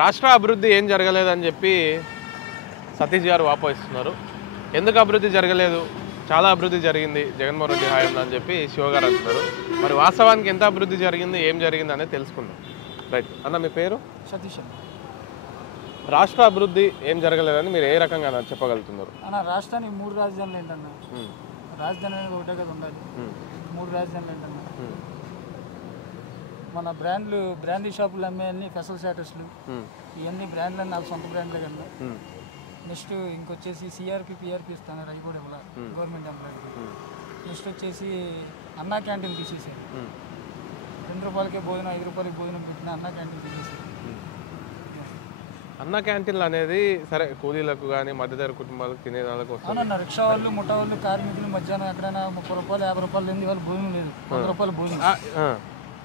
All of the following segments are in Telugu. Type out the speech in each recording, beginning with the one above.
రాష్ట్ర అభివృద్ధి ఏం జరగలేదని చెప్పి సతీష్ గారు వాపోయిస్తున్నారు. ఎందుకు అభివృద్ధి జరగలేదు, చాలా అభివృద్ధి జరిగింది జగన్మోహన్ రెడ్డి హయాంలో అని చెప్పి శివ గారు అంటున్నారు. మరి వాస్తవానికి ఎంత అభివృద్ధి జరిగింది, ఏం జరిగింది అనేది తెలుసుకుందాం. రైట్ అన్న, మీ పేరు? సతీష్. రాష్ట్ర అభివృద్ధి ఏం జరగలేదని మీరు ఏ రకంగా చెప్పగలుగుతున్నారు? అన్న, రాష్ట్రానికి 3 రాజధానులు ఏంటన్నా? రాజధాని అనేది ఒకటే కదా ఉండాలి. 3 రాజధానులు ఏంటన్నా? మన బ్రాండీ షాపులు అమ్మే అన్ని ఫెసల్ స్టాటస్లు ఇవన్నీ బ్రాండ్లు అన్నీ వాళ్ళ సొంత బ్రాండ్లే కదా. నెక్స్ట్ ఇంకొచ్చేసి సిఆర్పి పిఆర్పి ఇస్తున్నారు, అవి కూడా ఇవ్వాలి గవర్నమెంట్ ఎంప్లాయీకి. నెక్స్ట్ వచ్చేసి అన్నా క్యాంటీన్ తీసేసారు. 2 రూపాయలకే భోజనం, 5 రూపాయలకి భోజనం పెట్టిన అన్నా క్యాంటీన్ తీసేసారు. అన్న క్యాంటీన్లు అనేది సరే కూలీలకు కానీ మధ్యతరగతి కుటుంబాలకు తినే వాళ్ళకి అవునన్న. రిక్షా వాళ్ళు, ముఠా వాళ్ళు, కార్మికులు మధ్యాహ్నం ఎక్కడైనా 30 రూపాయలు 50 రూపాయలు లేని వాళ్ళు భోజనం లేదు, 100 రూపాయలు భోజనం.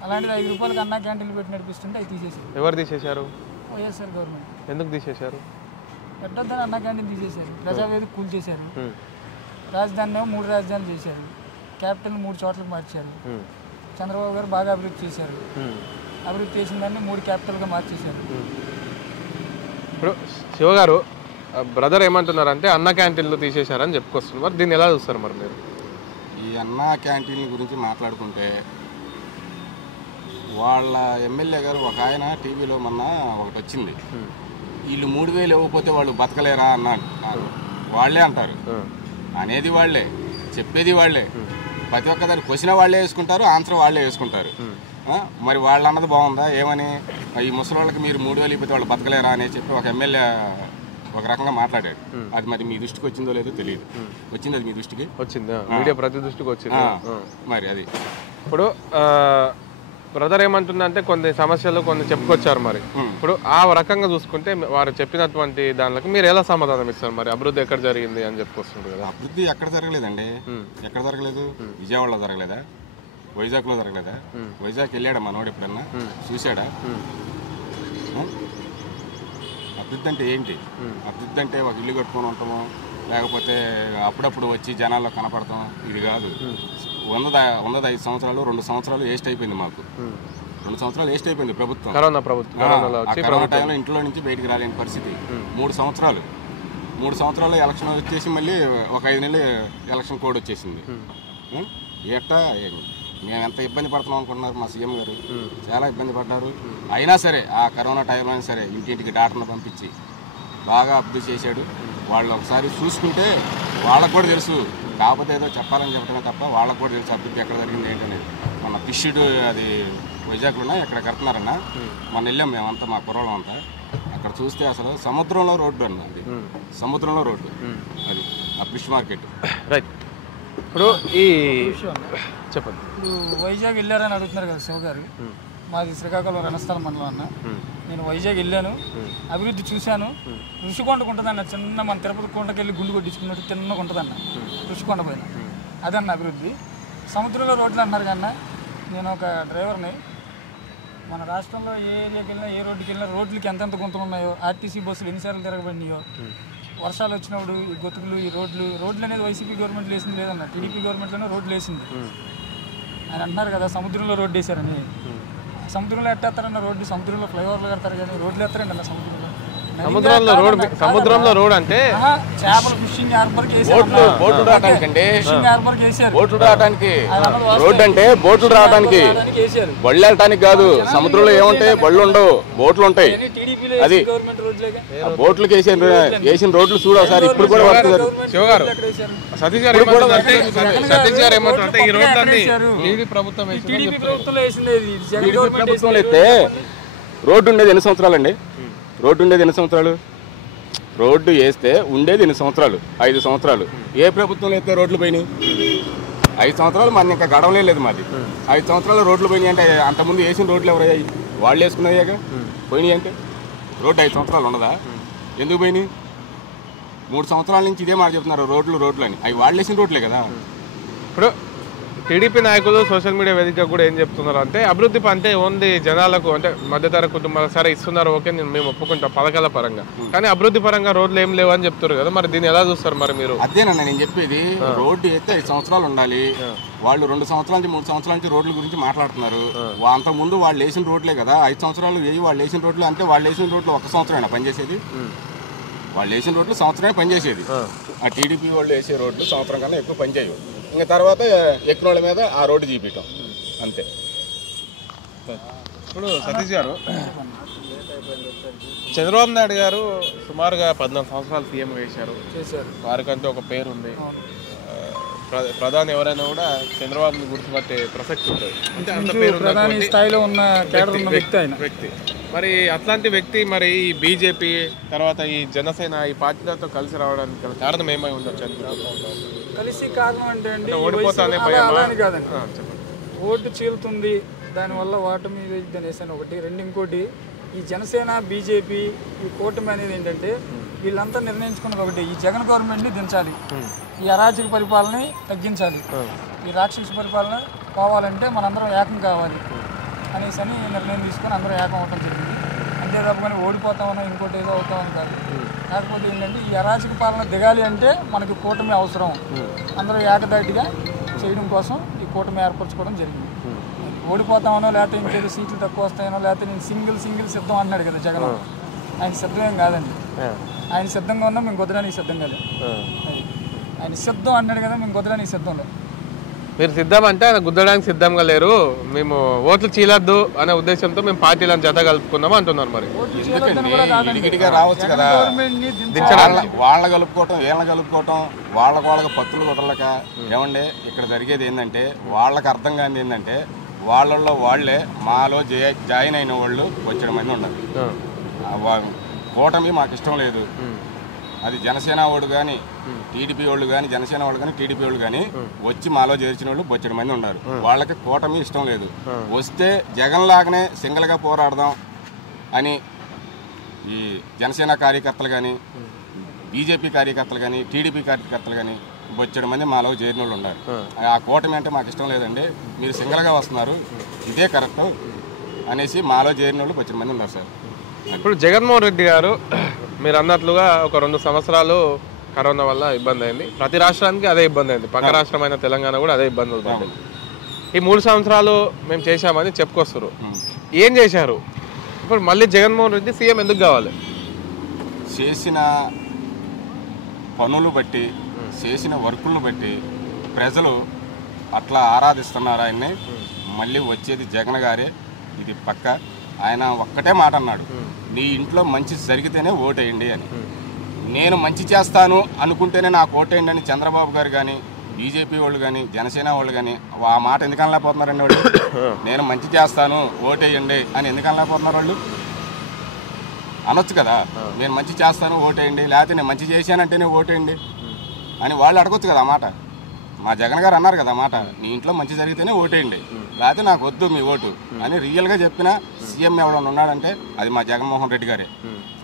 అలాంటిది 5 రూపాయలకి అన్నా క్యాంటీన్లు పెట్టి నడిపిస్తుంటే అవి తీసేసారు. ఎవరు తీసేశారు? వైఎస్ఆర్ గవర్నమెంట్. ఎందుకు తీసేశారు? పెట్టొద్దని అన్నా క్యాంటీన్ తీసేశారు. ప్రజావేదిక కూల్ చేశారు. రాజధానిలో 3 రాజధానులు చేశారు. క్యాపిటల్ 3 చోట్లకు మార్చారు. చంద్రబాబు గారు బాగా అభివృద్ధి చేశారు. అభివృద్ధి చేసిన దాన్ని 3 క్యాపిటల్గా మార్చేశారు. ఇప్పుడు శివగారు బ్రదర్ ఏమంటున్నారంటే అన్న క్యాంటీన్లు తీసేశారని చెప్పుకొస్తున్నారు. మరి దీన్ని ఎలా చూస్తారు మరి మీరు? ఈ అన్నా క్యాంటీన్ల గురించి మాట్లాడుకుంటే వాళ్ళ ఎమ్మెల్యే గారు ఒక ఆయన టీవీలో మొన్న ఒకటి వచ్చింది, వీళ్ళు 3000 ఇవ్వకపోతే వాళ్ళు బతకలేరా అన్నాడు. వాళ్ళే అంటారు, అనేది వాళ్ళే, చెప్పేది వాళ్ళే, ప్రతి ఒక్కదాన్ని క్వశ్చన్ వాళ్ళే వేసుకుంటారు, ఆన్సర్ వాళ్ళే వేసుకుంటారు. మరి వాళ్ళు అన్నది బాగుందా? ఏమని ఈ ముసలి మీరు 3000 ఇవ్వకపోతే వాళ్ళు బతకలేరా అని చెప్పి ఒక ఎమ్మెల్యే ఒక రకంగా మాట్లాడాడు. అది మరి మీ దృష్టికి వచ్చిందో లేదో తెలియదు. వచ్చింది అది మీ దృష్టికి? వచ్చింది, మీడియా ప్రతి దృష్టికి వచ్చింది. మరి అది ఇప్పుడు బ్రదర్ ఏమంటుందంటే కొన్ని సమస్యలు కొన్ని చెప్పుకొచ్చారు. మరి ఇప్పుడు ఆ రకంగా చూసుకుంటే వారు చెప్పినటువంటి దానికి మీరు ఎలా సమాధానం ఇస్తారు? మరి అభివృద్ధి ఎక్కడ జరిగింది అని చెప్పుకొస్తుంది కదా. అభివృద్ధి ఎక్కడ జరగలేదండి. ఎక్కడ జరగలేదు? విజయవాడలో జరగలేదా? వైజాగ్లో జరగలేదా? వైజాగ్ వెళ్ళాడా మనోడు ఎప్పుడన్నా? చూశాడా? అభివృద్ధి అంటే ఏంటి? అభివృద్ధి అంటే ఒక ఇల్లు కట్టుకొని ఉంటాము, లేకపోతే అప్పుడప్పుడు వచ్చి జనాల్లో కనపడతాం, ఇది కాదు. 105 సంవత్సరాలు 2 సంవత్సరాలు వేస్ట్ అయిపోయింది మాకు. 2 సంవత్సరాలు వేస్ట్ అయిపోయింది ప్రభుత్వం. కరోనా టైంలో ఇంట్లో నుంచి బయటికి రాలేని పరిస్థితి. 3 సంవత్సరాలు ఎలక్షన్ వచ్చేసి మళ్ళీ ఒక 5 నెలలు ఎలక్షన్ కోడ్ వచ్చేసింది. ఎట్టా మేము ఎంత ఇబ్బంది పడుతున్నాం అనుకుంటున్నారు మా సీఎం గారు? చాలా ఇబ్బంది పడ్డారు. అయినా సరే ఆ కరోనా టైంలో అయినా సరే ఇంటింటికి డాక్టర్ని పంపించి బాగా అభివృద్ధి చేశాడు. వాళ్ళు ఒకసారి చూసుకుంటే వాళ్ళకు కూడా తెలుసు, కాకపోతే ఏదో చెప్పాలని చెప్పడమే తప్ప వాళ్ళకు కూడా తెలుసు అభివృద్ధి ఎక్కడ జరిగింది ఏంటనేది. మన ఫిష్డ్ అది వైజాగ్లోనే ఎక్కడ కడుతున్నారన్నా, మన వెళ్ళాం మేమంతా, మా కుర్రలో అంతా. అక్కడ చూస్తే అసలు సముద్రంలో రోడ్డు అన్నది, సముద్రంలో రోడ్డు అది ఆ ఫిష్ మార్కెట్. రైట్. ఇప్పుడు ఈ చెప్పండి, ఇప్పుడు వైజాగ్ వెళ్ళారని అడుగుతున్నారు కదా శివ గారు. మాది శ్రీకాకుళం రణస్థలం మండలం అన్న. నేను వైజాగ్ వెళ్ళాను, అభివృద్ధి చూశాను. ఋషికొండకు ఉంటుందన్న, చిన్న మన తిరుపతి కొండకి వెళ్ళి గుండు కొట్టించుకున్నట్టు చిన్నగా ఉంటుందన్న ఋషికొండ పైన. అదన్న అభివృద్ధి. సముద్రంలో రోడ్లు అన్నారు కన్నా, నేను ఒక డ్రైవర్ని. మన రాష్ట్రంలో ఏ ఏరియాకి వెళ్ళినా, ఏ రోడ్డుకి వెళ్ళినా రోడ్లకి ఎంతెంత గుంతలు ఉన్నాయో, ఆర్టీసీ బస్సులు ఎన్నిసార్లు తిరగబడినాయో, వర్షాలు వచ్చినప్పుడు ఈ గొతుకులు, ఈ రోడ్లు అనేది వైసీపీ గవర్నమెంట్ వేసింది లేదన్న, టీడీపీ గవర్నమెంట్లోనే రోడ్లు వేసింది. ఆయన అంటున్నారు కదా సముద్రంలో రోడ్డు వేశారని. సముద్రంలో ఎట్టేస్తారన్న రోడ్డు? సముద్రంలో ఫ్లైఓవర్లు కడతారు కానీ రోడ్లు ఎత్తారండి అన్న సముద్రంలో. సముద్రంలో రోడ్ అంటే చేపలు ఫిషింగ్ హార్బర్కి బోట్లు రావడానికి, ఫిషింగ్ హార్బర్కి వేసారు. బోట్లు రావడానికి రోడ్డు అంటే బోట్లు రావడానికి, బళ్ళు వెళ్ళటానికి కాదు. సముద్రంలో ఏముంటాయి? బళ్ళు ఉండవు, బోట్లు ఉంటాయి. అది బోట్లకి వేసిన రోడ్లు చూడ ఒకసారి. ఇప్పుడు కూడా శివగారు, సతీష్ గారు ఏమంటారంటే ఈ రోడ్డు ప్రభుత్వం అయితే రోడ్డు ఉండేది ఎన్ని సంవత్సరాలండి? రోడ్డు ఉండేది ఎన్ని సంవత్సరాలు? రోడ్డు వేస్తే ఉండేది ఎన్ని సంవత్సరాలు? 5 సంవత్సరాలు. ఏ ప్రభుత్వంలో అయితే రోడ్లు పోయినాయి? 5 సంవత్సరాలు మన ఇంకా గడవలే లేదు మాది. 5 సంవత్సరాలు రోడ్లు పోయినాయి అంటే అంతకుముందు వేసిన రోడ్లు ఎవరయ్యాయి? వాళ్ళు వేసుకున్నాయాక పోయినాయి అంటే రోడ్డు 5 సంవత్సరాలు ఉండదా? ఎందుకు పోయినాయి? 3 సంవత్సరాల నుంచి ఇదే మాట చెప్తున్నారు రోడ్లు అని. అవి వాళ్ళు వేసిన రోడ్లే కదా. ఇప్పుడు టీడీపీ నాయకులు సోషల్ మీడియా వేదిక కూడా ఏం చెప్తున్నారు అంటే అభివృద్ధి అంటే ఓన్లీ జనాలకు అంటే మధ్యతర కుటుంబాలకు సరే ఇస్తున్నారు, ఓకే మేము ఒప్పుకుంటాం పథకాల పరంగా, కానీ అభివృద్ధి పరంగా రోడ్లు ఏం లేవు అని చెప్తారు కదా, మరి దీన్ని ఎలా చూస్తారు మరి మీరు? అదేనండి నేను చెప్పేది, రోడ్డు అయితే 5 సంవత్సరాలు ఉండాలి. వాళ్ళు 2 సంవత్సరాల నుంచి 3 సంవత్సరాల నుంచి రోడ్ల గురించి మాట్లాడుతున్నారు. అంతకుముందు వాళ్ళు వేసిన రోడ్లే కదా 5 సంవత్సరాలు వేయి వాళ్ళు వేసిన రోడ్లు అంటే వాళ్ళు వేసిన రోడ్లు 1 సంవత్సరమేనా పనిచేసేది? వాళ్ళు వేసిన రోడ్లు సంవత్సరమే పనిచేసేది. ఆ టీడీపీ వాళ్ళు వేసే రోడ్లు సంవత్సరం కన్నా ఎక్కువ పనిచేయవు. ఇంకా తర్వాత ఎక్కిన వాళ్ళ మీద ఆ రోడ్డు చూపించడం అంతే. ఇప్పుడు సతీష్ గారు, చంద్రబాబు నాయుడు గారు సుమారుగా 14 సంవత్సరాలు సీఎం చేశారు, వారికంటూ ఒక పేరు ఉంది. ప్రధాని ఎవరైనా కూడా చంద్రబాబుని గుర్తుపట్టే ప్రసక్తి ఉంటుంది, అంటే అంత పేరు ప్రధాని స్థాయిలో ఉన్న కేడర్ ఉన్న వ్యక్తి. మరి అట్లాంటి వ్యక్తి మరి ఈ బీజేపీ తర్వాత ఈ జనసేన ఈ పార్టీలతో కలిసి రావడానికి కారణం ఏమై ఉండొచ్చు అనుకుంటున్నారు? కలిసి కారణం అంటే అండి ఓడిపోతానే కాదండి, ఓటు చీలుతుంది దానివల్ల ఓటమి అనేసి ఒకటి. రెండు ఇంకోటి, ఈ జనసేన బీజేపీ ఈ కూటమి అనేది ఏంటంటే వీళ్ళంతా నిర్ణయించుకున్నది ఒకటి, ఈ జగన్ గవర్నమెంట్ని దించాలి, ఈ అరాచక పరిపాలనని తగ్గించాలి, ఈ రాక్షస పరిపాలన పోవాలంటే మనందరం ఏకం కావాలి అనేసి అని నిర్ణయం తీసుకొని అందరూ ఏకం అవటం జరిగింది. అంతే తప్పని ఓడిపోతామనో ఇంకోటి ఏదో అవుతామని కాదు. కాకపోతే ఏంటంటే ఈ అరాచక పాలన దిగాలి అంటే మనకి కూటమి అవసరం, అందరూ ఏకదాటిగా చేయడం కోసం ఈ కూటమి ఏర్పరచుకోవడం జరిగింది. ఓడిపోతామనో లేకపోతే ఇంకేదో సీట్లు తక్కువ వస్తాయనో లేకపోతే నేను సింగిల్ సిద్ధం అన్నాడు కదా జగన్, ఆయన సిద్ధం ఏం కాదండి. ఆయన సిద్ధంగా ఉన్నా మేము కుదరడానికి సిద్ధం కాదు. ఆయన సిద్ధం అన్నాడు కదా, మేము కుదరడానికి సిద్ధం లేదు. మీరు సిద్ధం అంటే ఆయన గుద్దడానికి సిద్ధంగా లేరు, మేము ఓట్లు చీలద్దు అనే ఉద్దేశంతో మేము పార్టీలను జత కలుపుకుందాం అంటున్నారు. మరి ఇడిగిడిగా రావచ్చు కదా, వాళ్ళ కలుపుకోవటం వీళ్ళని కలుపుకోవటం, వాళ్ళకి పత్తులు కుదరలేక. ఏమంటే ఇక్కడ జరిగేది ఏంటంటే వాళ్ళకి అర్థం కాని ఏంటంటే వాళ్ళల్లో వాళ్ళే మాలో జాయిన్ అయిన వాళ్ళు వచ్చే మంది ఉన్నారు. కూటమి మాకు ఇష్టం లేదు, అది జనసేన వాడు కానీ టీడీపీ వాళ్ళు కానీ జనసేన వాళ్ళు కానీ టీడీపీ వాళ్ళు కానీ వచ్చి మాలో చేర్చిన వాళ్ళు బొచ్చడి మంది ఉన్నారు. వాళ్ళకి కూటమి ఇష్టం లేదు. వస్తే జగన్ లాగానే సింగిల్గా పోరాడదాం అని ఈ జనసేన కార్యకర్తలు కానీ బీజేపీ కార్యకర్తలు కానీ టీడీపీ కార్యకర్తలు కానీ బొచ్చడి మంది మాలో చేరిన వాళ్ళు ఉన్నారు. ఆ కూటమి అంటే మాకు ఇష్టం లేదండి, మీరు సింగిల్గా వస్తున్నారు, ఇదే కరెక్ట్ అనేసి మాలో చేరిన వాళ్ళు బొచ్చడి మంది ఉన్నారు సార్. ఇప్పుడు జగన్మోహన్ రెడ్డి గారు మీరు అన్నట్లుగా ఒక 2 సంవత్సరాలు కరోనా వల్ల ఇబ్బంది అయింది, ప్రతి రాష్ట్రానికి అదే ఇబ్బంది అయింది, పక్క రాష్ట్రమైన తెలంగాణ కూడా అదే ఇబ్బందులు పడింది. ఈ 3 సంవత్సరాలు మేము చేశామని చెప్పుకొస్తారు, ఏం చేశారు? ఇప్పుడు మళ్ళీ జగన్మోహన్ రెడ్డి సీఎం ఎందుకు కావాలి? చేసిన పనులు బట్టి చేసిన వర్కులను బట్టి ప్రజలు అట్లా ఆరాధిస్తున్నారు ఆయన్ని. మళ్ళీ వచ్చేది జగన్ గారే, ఇది పక్క. ఆయన ఒక్కటే మాట అన్నాడు, నీ ఇంట్లో మంచి జరిగితేనే ఓటేయండి అని. నేను మంచి చేస్తాను అనుకుంటేనే నాకు ఓటేయండి అని చంద్రబాబు గారు కానీ బీజేపీ వాళ్ళు కానీ జనసేన వాళ్ళు కానీ ఆ మాట ఎందుకు అనలేకపోతున్నారండి వాళ్ళు? నేను మంచి చేస్తాను ఓటేయండి అని ఎందుకు అనలేకపోతున్నారు వాళ్ళు? అనొచ్చు కదా, నేను మంచి చేస్తాను ఓటేయండి, లేకపోతే నేను మంచి చేశానంటేనే ఓటేయండి అని వాళ్ళు అడగొచ్చు కదా. మాట మా జగన్ గారు అన్నారు కదా మాట, నీ ఇంట్లో మంచి జరిగితేనే ఓటేయండి, లేకపోతే నాకు వద్దు మీ ఓటు అని రియల్గా చెప్పిన సీఎం ఎవడన్నా ఉన్నాడంటే అది మా జగన్మోహన్ రెడ్డి గారే.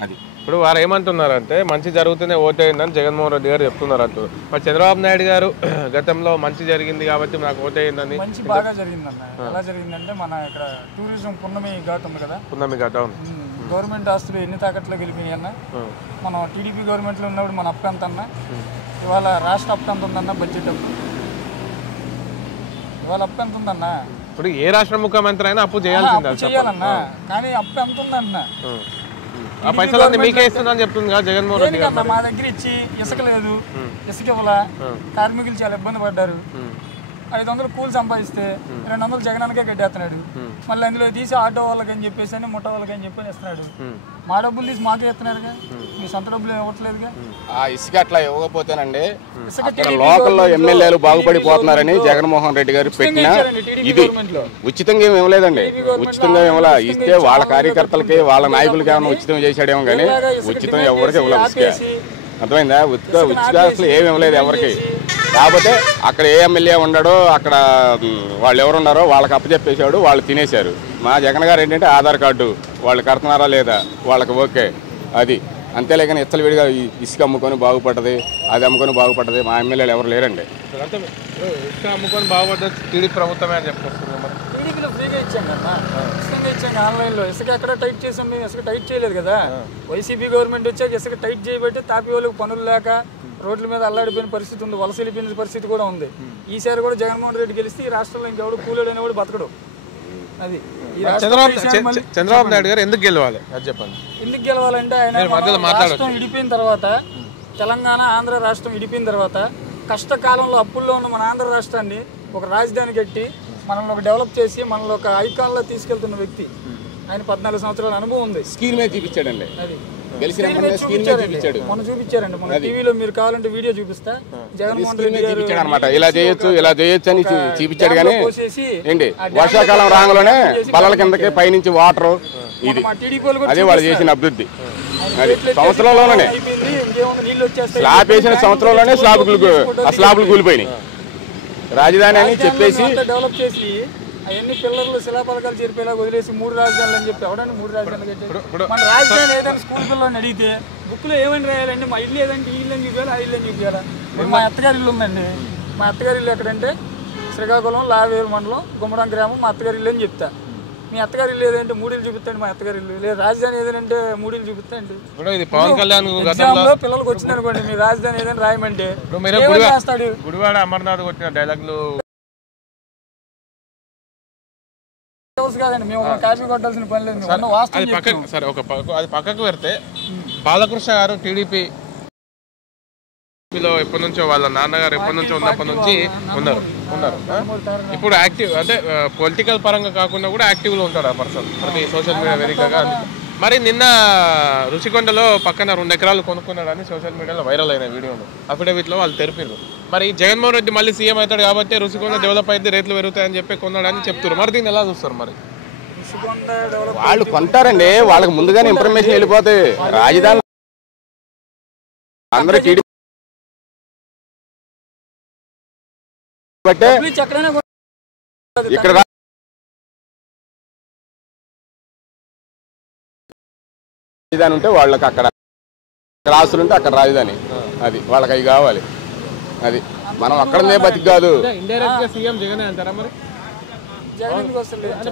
అది ఇప్పుడు వారు ఏమంటున్నారంటే మంచి జరుగుతూనే ఓటేయండి జగన్మోహన్ రెడ్డి గారు చెప్తున్నారు అంటారు. మరి చంద్రబాబు నాయుడు గారు గతంలో మంచి జరిగింది కాబట్టి నాకు ఓటేయండి. మంచి బాగా జరిగిందన్న. ఎలా జరిగిందంటే మన ఇక్కడ టూరిజం పున్నమి ఘాట్ ఉంది కదా, పున్నమి ఘాట్ గవర్నమెంట్ ఆస్తులు ఎన్ని తాకట్లో గెలిపినాయన్న. మనం టీడీపీ గవర్నమెంట్లో ఉన్నప్పుడు మన అప్పు ఎంత అన్న, ఇవాళ రాష్ట్ర అప్పు ఎంత ఉందన్న, బడ్జెట్ అప్పు ఇవాళ అప్పు ఎంత ఉందన్న. ఇప్పుడు ఏ రాష్ట్ర ముఖ్యమంత్రి అయినా అప్పు చేయాలన్నా, కానీ అప్పు ఎంత ఉందన్న. ఆ పైసలన్నీ మీకే ఇస్తుందని చెప్తుంది కదా జగన్మోహన్ రెడ్డి గారు. మా దగ్గర ఇచ్చి ఇసుక లేదు, ఇసుక ఇవ్వలా, కార్మికులు చాలా ఇబ్బంది పడ్డారు. 500 కూలి సంపాదిస్తే 200 జగనానికే కట్టేస్తున్నాడు. మళ్ళీ అందులో తీసి ఆటో వాళ్ళకి అని చెప్పేసి అని ముఠా వాళ్ళకి అని చెప్పి ఇస్తున్నాడు. మా డబ్బులు తీసి మాకే ఇస్తున్నారుగా, మీ సొంత డబ్బులు ఇవ్వట్లేదుగా. ఆ ఇసుక అట్లా ఇవ్వకపోతేనండి లోకల్లో ఎమ్మెల్యేలు బాగుపడిపోతున్నారని జగన్మోహన్ రెడ్డి గారు పెట్టిన ఇది ఉచితంగా ఏమి ఇవ్వలేదండి. ఉచితంగా ఇవ్వలే, ఇస్తే వాళ్ళ కార్యకర్తలకి వాళ్ళ నాయకులకి ఏమైనా ఉచితం చేశాడేమో కానీ ఉచితం ఎవరికి ఇవ్వలేదు. ఇసుక అర్థమైందా? ఉచిత అసలు ఏమి ఇవ్వలేదు ఎవరికి. కాకపోతే అక్కడ ఏ ఎమ్మెల్యే ఉన్నాడో అక్కడ వాళ్ళు ఎవరున్నారో వాళ్ళకి అప్పచెప్పేశాడు, వాళ్ళు తినేశారు. మా జగన్ గారు ఏంటంటే ఆధార్ కార్డు వాళ్ళు కడుతున్నారా లేదా వాళ్ళకి ఓకే, అది అంతేలే కానీ విడిగా ఇసుక అమ్ముకొని బాగుపడ్డది, అది అమ్ముకొని బాగుపడ్డది మా ఎమ్మెల్యేలు ఎవరు లేరండి. ఇసుక అమ్ముకొని బాగుపడ్డది టీడీపీ ప్రభుత్వమే అని చెప్పుకొస్తుంది. మరి టీడీపీలో ఫ్రీగా ఇచ్చాం కదా, ఇష్టంగా ఇచ్చాం ఆన్లైన్లో. ఇసుక ఎక్కడ టైట్ చేసాం మేము, ఇసుక టైట్ చేయలేదు కదా. వైసీపీ గవర్నమెంట్ వచ్చాక ఇసుక టైట్ చేయబట్టి తాపి వాళ్ళకి పనులు లేక రోడ్ల మీద అల్లాడిపోయిన పరిస్థితి ఉంది, వలస వెళ్ళిపోయిన పరిస్థితి కూడా ఉంది. ఈసారి కూడా జగన్మోహన్ రెడ్డి గెలిస్తే ఈ రాష్ట్రంలో ఇంకెవడు కూలేడని కూడా బతకడు. అది చంద్రబాబు నాయుడు గారు ఎందుకు గెలవాలి అది చెప్పండి. ఎందుకు గెలవాలంటే ఆయన రాష్ట్రం విడిపోయిన తర్వాత, తెలంగాణ ఆంధ్ర రాష్ట్రం విడిపోయిన తర్వాత కష్టకాలంలో అప్పుల్లో ఉన్న మన ఆంధ్ర రాష్ట్రాన్ని ఒక రాజధాని కట్టి మనల్ని ఒక డెవలప్ చేసి మనల్ని ఒక ఐకాన్లో తీసుకెళ్తున్న వ్యక్తి. ఆయన 14 సంవత్సరాల అనుభవం ఉంది. స్కీమ్ చూపించాడండి, అది మొన్న చూపించారండి. మన టీవీలో మీరు కావాలంటే వీడియో చూపిస్తా. జగన్మోహన్ రెడ్డి గారు అనమాట ఇలా చేయొచ్చు అని చూపించాడు. కానీ ఏంటి వర్షాకాలం రాగానే బలల కిందకి పైనుంచి వాటర్, ఇది అదే వాళ్ళు చేసిన అభివృద్ధి. అది సంవత్సరంలోనే స్లాబ్ వేసిన సంవత్సరంలోనే స్లాబులు కూలిపోయినాయి. రాజధాని అని చెప్పేసి డెవలప్ చేసి అవన్నీ పిల్లర్లు శిలాపలకాలు చేరిపోయేలా వదిలేసి 3 రాజధానులు అని చెప్పి ఎవడని 3 రాజధానులు కట్టాడు. మన రాజధాని ఏదైనా స్కూల్ పిల్లల్ని అడిగితే బుక్లో ఏమని రాయాలండి, మా ఇల్లు ఏదంటే ఈ ఇల్లు అని చూపించాలి, ఆ ఇల్లు అని చూపించారా. మా అత్తగారి ఇల్లు ఉందండి. మా అత్తగారి ఇల్లు ఎక్కడంటే శ్రీకాకుళం లావేరు మండలం గుమ్మడం గ్రామం మా అత్తగారి ఇల్లు అని చెప్తా. మీ అత్తగారి ఇల్లు ఏదంటే 3 ఇల్లు చూపిస్తాండి మా అత్తగారి ఇల్లు. లేదు రాజధాని ఏదంటే 3 ఇల్లు చూపిస్తాండి. పవన్ కళ్యాణ్ ఎగ్జామ్లో పిల్లలకు వచ్చింది అనుకోండి, మీ రాజధాని ఏదైనా రాయమంటే రాస్తాడు. గుడివాడ అమర్నాథ్ కొట్టిన డైలాగులు కాదండి, మేము కాపీ కొట్టాల్సిన పని లేదు. సరే అది పక్కకు పెడితే బాలకృష్ణ గారు టీడీపీలో ఎప్పటి నుంచో వాళ్ళ నాన్నగారు ఎప్పటి నుంచో ఉన్నప్పటి నుంచి ఉన్నారు. ఇప్పుడు యాక్టివ్ అంటే పొలిటికల్ పరంగా కాకుండా కూడా యాక్టివ్లో ఉంటాడు ఆ పర్సన్ ప్రతి సోషల్ మీడియా వేదికగా. మరి నిన్న రుషికొండలో పక్కన 2 ఎకరాలు కొనుక్కున్నాడని సోషల్ మీడియాలో వైరల్ అయిన వీడియోలు అఫిడవిట్లో వాళ్ళు తెలిపారు. మరి జగన్మోహన్ రెడ్డి మళ్ళీ సీఎం అవుతాడు కాబట్టి రుషికొండ డెవలప్ అయితే రేట్లు పెరుగుతాయని చెప్పి కొన్నాడని చెప్తారు. మరి దీన్ని ఎలా చూస్తారు? మరి వాళ్ళు కొంటారండి, వాళ్ళకి ముందుగానే ఇన్ఫర్మేషన్ వెళ్ళిపోతాయి. రాజధాని అందరూ ఇక్కడ రాజధాని ఉంటే వాళ్ళకి అక్కడ ఆస్తులు ఉంటే అక్కడ రాజధాని, అది వాళ్ళకి అవి కావాలి. అది మనం అక్కడనే బతికి కాదు. సీఎం జగన్ అంటారా? మరి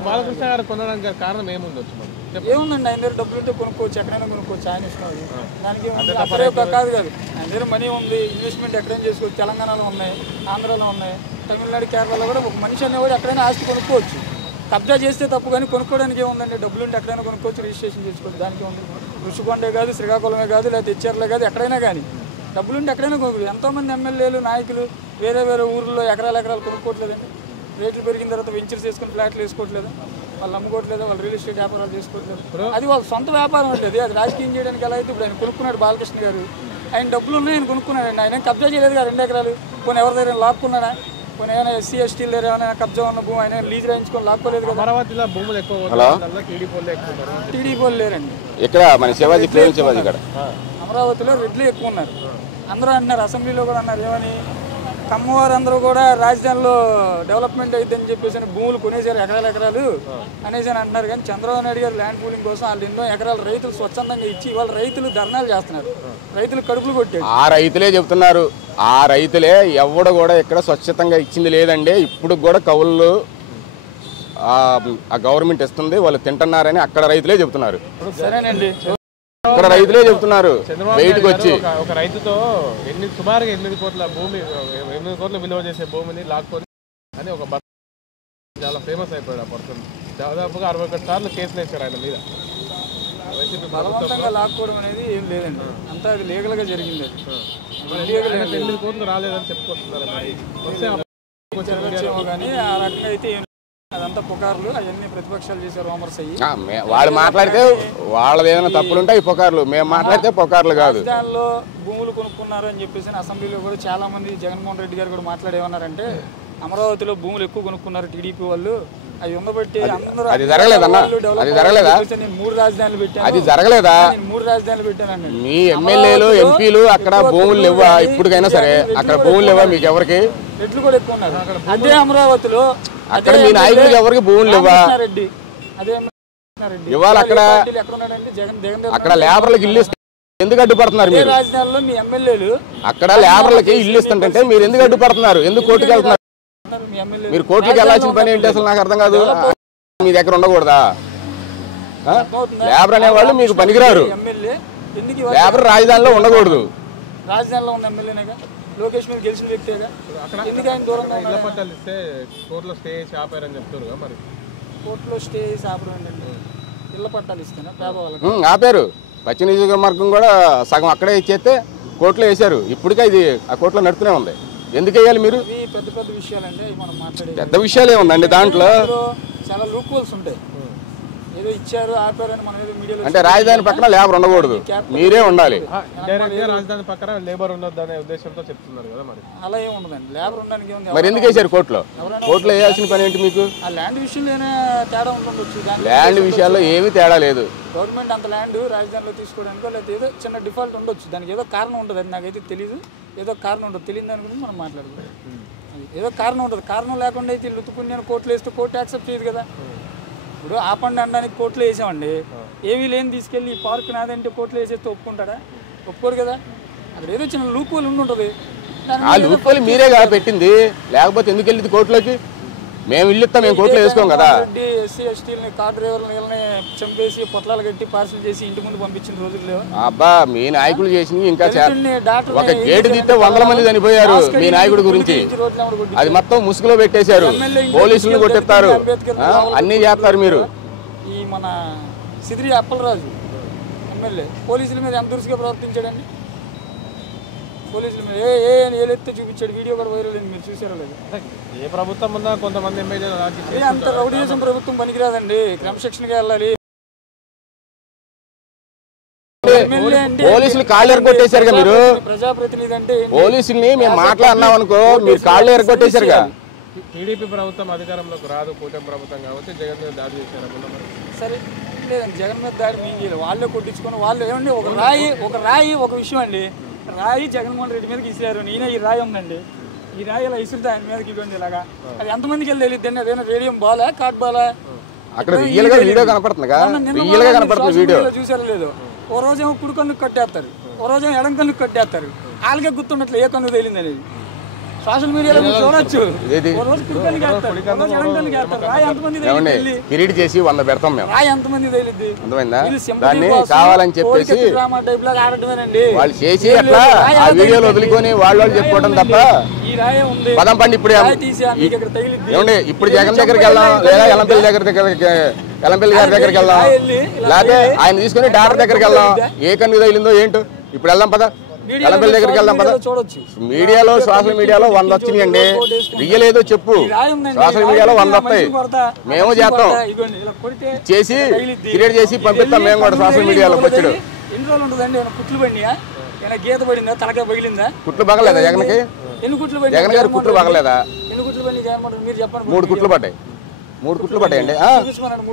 బాలకృష్ణ గారు కొనడానికి కారణం ఏముండొచ్చు? ఏముందండి, ఆయన దగ్గర డబ్బులు ఉంటే కొనుక్కోవచ్చు, ఎక్కడైనా కొనుక్కోవచ్చు. ఆయన ఇష్టం దానికి కాదు కాదు ఆయన దగ్గర మనీ ఉంది, ఇన్వెస్ట్మెంట్ ఎక్కడైనా చేసుకోవచ్చు. తెలంగాణలో ఉన్నాయి, ఆంధ్రాలో ఉన్నాయి, తమిళనాడు, కేరళలో కూడా ఒక మనిషి అనేవాడు ఎక్కడైనా ఆస్తి కొనుక్కోవచ్చు. కబ్జా చేస్తే తప్పు, కానీ కొనుక్కోవడానికి ఏముందండి, డబ్బులు ఉంటే ఎక్కడైనా కొనుక్కోవచ్చు, రిజిస్ట్రేషన్ చేసుకోవచ్చు. దానికి ఉంది. రుషికొండే కాదు, శ్రీకాకుళమే కాదు, లేదా తెచ్చేర్లే కాదు, ఎక్కడైనా కానీ డబ్బులు ఉంటే ఎక్కడైనా కొనుక్కోవచ్చు. ఎంతోమంది ఎమ్మెల్యేలు నాయకులు వేరే ఊర్లో ఎకరాలు కొనుక్కోవట్లేదండి. రేట్లు పెరిగిన తర్వాత వెంచర్స్ వేసుకొని ఫ్లాట్లు వేసుకోవట్లేదు, వాళ్ళు అమ్ముకోవట్లేదు, వాళ్ళు రియల్ ఎస్టేట్ వ్యాపారాలు చేసుకోవట్లేదు. అది వాళ్ళ సొంత వ్యాపారం ఉంటుంది. అది రాజకీయం చేయడానికి ఎలా అయితే ఇప్పుడు ఆయన కొనుక్కున్నాడు బాలకృష్ణ గారు. ఆయన డబ్బులు ఉన్నాయి, ఆయన కొనుక్కున్నాడండి. ఆయన కబ్జా చేయలేదు కదా 2 ఎకరాలు. కొన్ని ఎవరి దగ్గర లాక్కున్నాడా? కొన్ని ఏమైనా ఎస్సీ ఎస్టీలు దగ్గర ఏమైనా కబ్జా ఉన్న భూమి ఆయన లీజ్ రాయించుకొని లాక్కోలేదు కదా. టీడీపీ వాళ్ళు లేరండి ఇక్కడ. మన శివాజీ అమరావతిలో రెడ్లు ఎక్కువ ఉన్నారు. అందరూ అంటున్నారు, అసెంబ్లీలో కూడా అన్నారు ఏమని, కమ్మవారు అందరూ కూడా రాజధానిలో డెవలప్మెంట్ అయిద్దని చెప్పేసి భూములు కొనేసారు ఎకరాలు అనేసి అని అంటున్నారు. కానీ చంద్రబాబు నాయుడు గారు ల్యాండ్ పూలింగ్ కోసం వాళ్ళు ఎన్నో ఎకరాలు రైతులు స్వచ్ఛందంగా ఇచ్చి ఇవాళ రైతులు ధర్నాలు చేస్తున్నారు. రైతులు కడుపులు కొట్టారు. ఆ రైతులే చెప్తున్నారు, ఆ రైతులే ఎవడు కూడా ఇక్కడ స్వచ్ఛతంగా ఇచ్చింది లేదండి. ఇప్పుడు కూడా కౌళ్ళు ఆ గవర్నమెంట్ ఇస్తుంది, వాళ్ళు తింటున్నారని అక్కడ రైతులే చెప్తున్నారు. సరేనండి, ఇక్కడ రైతులే చెప్తున్నారు. బయటకు వచ్చి ఒక రైతుతో సుమారుగా 8 కోట్ల భూమి, 8 కోట్ల విలువ చేసే భూమిని లాక్కొని అని ఒక చాలా ఫేమస్ అయిపోయాడు ఆ పర్సన్. దాదాపుగా 61 సార్లు కేసులు వేశారు ఆయన మీద. బలవంతంగా లాక్కోవడం అనేది ఏం లేదండి, అంతా అది లీగల్ గా జరిగింది. 8 కోట్లు రాలేదని చెప్పుకొస్తున్నారు. కానీ ఆ రకంగా అయితే అదంతా పుకార్లు, అవన్నీ ప్రతిపక్షాలు చేసే రూమర్స్ అయ్యి. వాళ్ళు మాట్లాడితే వాళ్ళది ఏదైనా తప్పులు ఉంటాయి పుకార్లు, మేము మాట్లాడితే పుకార్లు కాదు. రాజధానిలో భూములు కొనుక్కున్నారు అని చెప్పేసి అసెంబ్లీలో కూడా చాలా మంది జగన్మోహన్ రెడ్డి గారు కూడా మాట్లాడేమన్నారంటే, అమరావతిలో భూములు ఎక్కువ కొనుక్కున్నారు టీడీపీ వాళ్ళు, అవి ఉండబట్టి అందరూ. అది జరగలేదన్నా, అది జరగలేదా? నేను 3 రాజధానులు పెట్టాను, అది జరగలేదా? 3 రాజధానులు పెట్టానండి. మీ ఎమ్మెల్యేలు ఎంపీలు అక్కడ భూములు లేవా? ఇప్పటికైనా సరే అక్కడ భూములు లేవా మీకు ఎవరికి? రెడ్లు కూడా ఎక్కువ ఉన్నారు. అదే అమరావతిలో అక్కడ మీ నాయకులకు ఎవరికి భూములు లేవా? రెడ్డి అదే ఇవాళ అక్కడ ఎక్కడ ఉన్నాడండి జగన్ అక్కడ లేబర్లకు ఇల్లు ఎందుకు అడ్డుపడుతున్నారు మీరు? రాజధానిలో మీ ఎమ్మెల్యేలు అక్కడ లేబర్లకి ఇల్లు ఇస్తుంటే మీరు ఎందుకు అడ్డుపడుతున్నారు? ఎందుకు కోర్టుకు వెళ్తున్నారు? మీ ఎమ్మెల్యే మీరు కోర్టుకి వెళ్ళాల్సిన పని ఏంటి అసలు? నాకు అర్థం కాదు. మీ దగ్గర ఉండకూడదా? లేబర్ అనేవాళ్ళు మీకు పనికిరారు. ఎమ్మెల్యే ఎందుకు లేబర్ రాజధానిలో ఉండకూడదు. రాజధానిలో ఉన్న ఎమ్మెల్యేనేగా, లోకేష్ మీద గెలిచిన వ్యక్తిగా, ఎందుకు ఆయన దూరంగా ఇళ్ల పట్టాలు ఇస్తే కోర్టులో స్టే చేసి ఆపారని చెప్తారు మరి. కోర్టులో స్టే చేసి ఆపడం ఇళ్ల పట్టాలు ఇస్తేనా పేదవాళ్ళకి? ఆపారు. పశ్చిమ నియోజకవర్గం కూడా సగం అక్కడే ఇచ్చేస్తే కోర్టులో వేశారు. ఇప్పటికే ఇది ఆ కోర్టులో నడుతూనే ఉంది. ఎందుకు వేయాలి మీరు? పెద్ద పెద్ద విషయాలంటే అవి మనం మాట్లాడే పెద్ద విషయాలు ఏముందండి దాంట్లో? చాలా లూప్ హోల్స్ ఉంటాయి. ఏదో ఇచ్చారు ఆపారని మనం ఏదో మీడియాలో అంటే రాజధాని పక్కన లేబర్ ఉండకూడదు, మీరే ఉండాలి. డైరెక్ట్ గా రాజధాని పక్కన లేబర్ ఉండొద్దు అనే ఉద్దేశంతో చెప్తున్నారు కదా మరి. అలా ఏమి ఉండదండి. లేబర్ ఉండడానికి ఏముంది? మరి ఎందుకు వేశారు కోర్టులో? కోర్టులో వేయాల్సిన పని ఏంటి మీకు? ఆ ల్యాండ్ విషయంలోనే తేడా ఉండొచ్చు. ల్యాండ్ విషయాల్లో ఏమీ తేడా లేదు. గవర్నమెంట్ అంత ల్యాండ్ రాజధానిలో తీసుకోవడానికో లేకపోతే ఏదో చిన్న డిఫాల్ట్ ఉండొచ్చు. దానికి ఏదో కారణం ఉంటుంది. అది నాకైతే తెలియదు. ఏదో కారణం ఉంటుంది. తెలియదు దాని గురించి మనం మాట్లాడుకుందాం. ఏదో కారణం ఉంటుంది. కారణం లేకుండా అయితే లుత్తుకుని నేను కోర్టులో వేస్తే కోర్టు యాక్సెప్ట్ చేయదు కదా. ఇప్పుడు ఆపండి అనడానికి కోర్టులో వేసామండి. ఏమీ లేని తీసుకెళ్ళి ఈ పార్క్ నాదంటే కోర్టులో వేసేస్తే ఒప్పుకుంటాడా? ఒప్పుకోడు కదా. అక్కడ ఏదో చిన్న లూప్ హోల్ ఉంటుంది. ఆ లూప్ హోల్ మీరే కదా పెట్టింది, లేకపోతే ఎందుకు వెళ్ళింది కోర్టులోకి? మేము ఇల్లు ఇస్తాం, మేము కోర్టులో వేసుకోం కదా. ఎస్సీ ఎస్టీలని కార్ డ్రైవర్లని చంపేసి పొట్లాలు కట్టి పార్సల్ చేసి ఇంటి ముందు పంపించిన రోజులు లేవు. అబ్బా మీ నాయకులు చేసింది ఇంకా ఒక గేటు తీస్తే 100 మంది చనిపోయారు మీ నాయకుడి గురించి. అది మొత్తం ముసుగులో పెట్టేశారు, పోలీసులు కొట్టేస్తారు, అన్ని చేస్తారు మీరు. ఈ మన సిద్రి అప్పలరాజు ఎమ్మెల్యే పోలీసుల మీద ఎంత దురుసుగా ప్రవర్తించాడండి. పోలీసుల మీద ఏలెత్తే చూపించాడు. వీడియో కూడా వైరల్ అయింది, మీరు చూసారో లేదు? ఏ ప్రభుత్వం ఉన్నా కొంతమంది ఎమ్మెల్యేలు అంత రౌడీజం ప్రభుత్వం పనికిరాదండి. క్రమశిక్షణగా వెళ్ళాలి. పోలీసులు కాళ్ళు ఎరగొట్టేశారుగా మీరు. ప్రజాప్రతినిధి అంటే పోలీసుల్ని మేము మాట్లాడినాం అనుకో, మీరు కాళ్ళు ఎరగొట్టేశారుగా. టీడీపీ ప్రభుత్వం అధికారంలోకి రాదు, కూటమి ప్రభుత్వం కాబట్టి జగన్ మీద దాడి చేశారు. సరే లేదండి, జగన్ మీద దాడి మేము చేయలేదు. వాళ్ళే కొట్టించుకొని వాళ్ళు ఏమండి ఒక రాయి ఒక విషయం అండి. రాయి జగన్మోహన్ రెడ్డి మీదకి ఇసిరారు. నేనే ఈ రాయి ఉందండి, ఈ రాయి ఇలా ఇసురుతా ఆయన మీదకి ఇవ్వండి ఇలాగా. అది ఎంతమందికి వెళ్ళి తెలియద్దండి. అదేనా రేడియం బాలా కార్డ్ బాలా? అక్కడ రియల్ గా వీడియో కనపడుతుందిగా, రియల్ గా కనపడుతుంది వీడియో. చూసారో లేదు? ఓ రోజేమో కుడి కన్నుకు కట్టేస్తారు, ఓ రోజేమో ఎడం కన్నుకు కట్టేస్తారు. వాళ్ళకే గుర్తున్నట్లు ఏ కన్ను తేలింది అనేది సోషల్ మీడియాలో చూడొచ్చు. కిరీట్ చేసి 100 పెడతాం మేము. రాయి ఎంతమంది తేలిద్ది? దాన్ని కావాలని చెప్పేసి వాళ్ళు చేసి అట్లా ఆ వీడియోలు వదులుకొని వాళ్ళు చెప్పుకోవడం తప్ప. పదం పండి ఇప్పుడు ఏమండి, ఇప్పుడు జగన్ దగ్గరికి వెళ్దాం, లేదా ఎలంపల్లి గారి దగ్గరికి వెళ్దాం, లేకపోతే ఆయన తీసుకుని డాక్టర్ దగ్గరికి వెళ్దాం. ఏ కన్ను తగిలిందో ఏంటో ఇప్పుడు వెళ్దాం పద. ఎలంపల్లి దగ్గరికి వెళ్దాం పద. మీడియాలో సోషల్ మీడియాలో 100 వచ్చినాయండి. రియల్ ఏదో చెప్పు. సోషల్ మీడియాలో 100 వస్తాయి. మేము చేస్తాం, చేసి క్రియేట్ చేసి పంపిస్తాం మేము కూడా సోషల్ మీడియాలో. వచ్చాడు ఎన్ని రోజులు ఉంటుందండి? కుట్లు పడినా గీత పడిందా? తలకాయ పగిలిందా? కుట్లు పగలేదా జగన్కి? ఎన్ని కుట్లు పడి? జగన్ గారు కుట్లు పగలేదా? ఎన్ని కుట్లు పడి మీరు చెప్పండి. 3 కుట్లు పడ్డాయి. 3 కుట్లు పడ్డాయండి. చూపించమనండి.